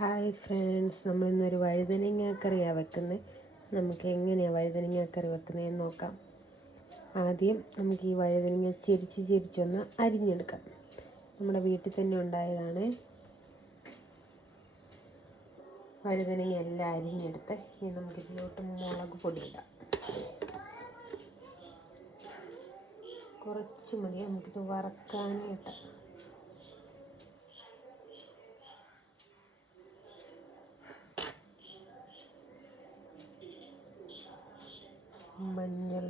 Hi friends, നമ്മളിന്നൊരു വഴുതനങ്ങാക്കറിയാണ് വെക്കുന്നത്. നമുക്ക് എങ്ങനെയാണ് വഴുതനങ്ങാക്കറി വെക്കുന്നതെന്ന് നോക്കാം. ആദ്യം നമുക്ക് ഈ വഴുതനങ്ങ ചെരിച്ചൊന്ന് അരിഞ്ഞെടുക്കാം. നമ്മുടെ വീട്ടിൽ തന്നെ ഉണ്ടായതാണ്. വഴുതനങ്ങ എല്ലാം അരിഞ്ഞെടുത്ത് ഇനി നമുക്കിതിലോട്ട് മുളക് പൊടി ഇടാം. കുറച്ച് മതി, നമുക്കിത് വറക്കാനായിട്ട്. മഞ്ഞൾ,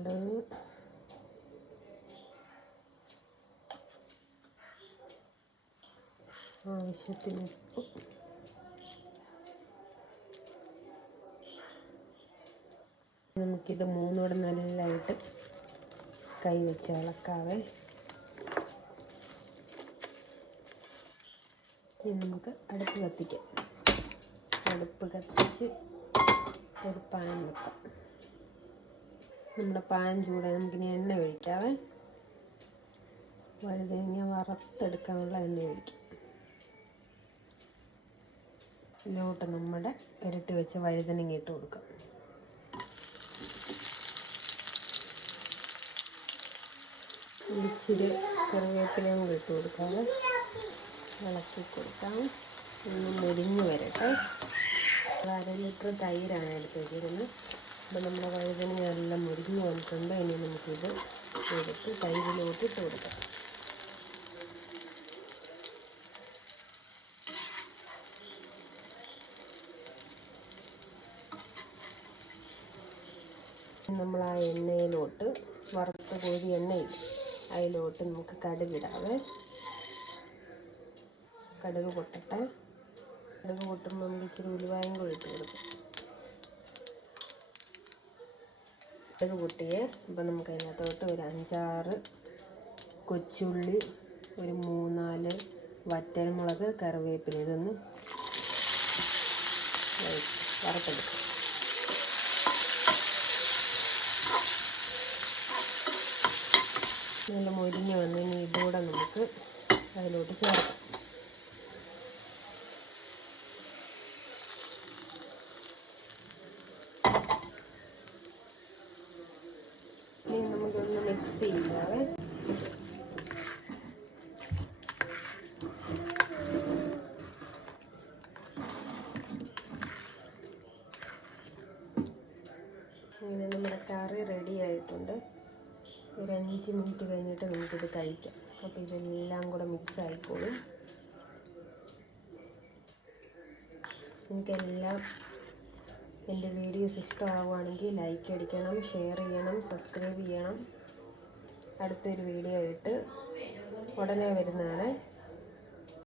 ആവശ്യത്തിന് ഉപ്പ്, നമുക്കിത് മൂന്നോടെ നല്ലതായിട്ട് കൈ വെച്ച് ഇളക്കാവേ. ഇനി നമുക്ക് അടുപ്പ് കത്തിക്കാം. അടുപ്പ് കത്തിച്ച് ഒരു പാൻ വെക്കാം. നമ്മുടെ പാൻ ചൂടാൻ നമുക്കിനി എണ്ണ ഒഴിക്കാവേ. വഴുതനങ്ങ വറുത്തെടുക്കാനുള്ള എണ്ണ ഒഴിക്കും. ഇതിലോട്ട് നമ്മുടെ ഇരട്ടി വെച്ച വഴുതനങ്ങ ഇട്ട് കൊടുക്കാം. ഇച്ചിരി കറിവേപ്പിലയും കൂടി ഇട്ട് കൊടുക്കാതെ ഇളക്കി കൊടുക്കാം. ഒന്ന് മുരിഞ്ഞ് വരട്ടെ. 1/2 ലിറ്റർ തൈരാണ് എടുത്ത് വെച്ചിരുന്നത്. അപ്പോൾ നമ്മുടെ വഴുതനങ്ങ എല്ലാം മുരിഞ്ഞ് വന്നിട്ടുണ്ട്. ഇനി നമുക്കിത് എടുത്ത് തൈരിലോട്ട് ഇട്ട് കൊടുക്കാം. നമ്മൾ ആ എണ്ണയിലോട്ട് വറുത്ത് കോരി എണ്ണയിൽ അതിലോട്ട് നമുക്ക് കടുകിടാവേ. കടുക് പൊട്ടട്ടെ. കടുക് പൊട്ടുമ്പോൾ നമുക്ക് ഇച്ചിരി ഉലുവായും കൂടി ഇട്ട് കൊടുക്കും. കടുക് പൊട്ടിയേ. അപ്പം നമുക്ക് അതിനകത്തോട്ട് ഒരു 5-6 കൊച്ചുള്ളി, ഒരു 3-4 വറ്റൽമുളക്, കറിവേപ്പില ഇതൊന്ന് വറുത്തെടുക്കും. നല്ല മൊരിഞ്ഞ് വന്നതിന് ഇതുകൂടെ നമുക്ക് അതിലോട്ട് ചേർക്കാം. ഇനി നമുക്കൊന്ന് മിക്സ് ചെയ്യാവേ. അങ്ങനെ നമ്മുടെ കറി റെഡി ആയിട്ടുണ്ട്. ഒരു 5 മിനിറ്റ് കഴിഞ്ഞിട്ട് നമുക്കിത് കഴിക്കാം. അപ്പോൾ ഇതെല്ലാം കൂടെ മിക്സ് ആയിക്കോളും. നിങ്ങൾക്കെല്ലാം എൻ്റെ വീഡിയോസ് ഇഷ്ടമാവുകയാണെങ്കിൽ ലൈക്ക് അടിക്കണം, ഷെയർ ചെയ്യണം, സബ്സ്ക്രൈബ് ചെയ്യണം. അടുത്തൊരു വീഡിയോ ആയിട്ട് ഉടനെ വരുന്നതാണ്.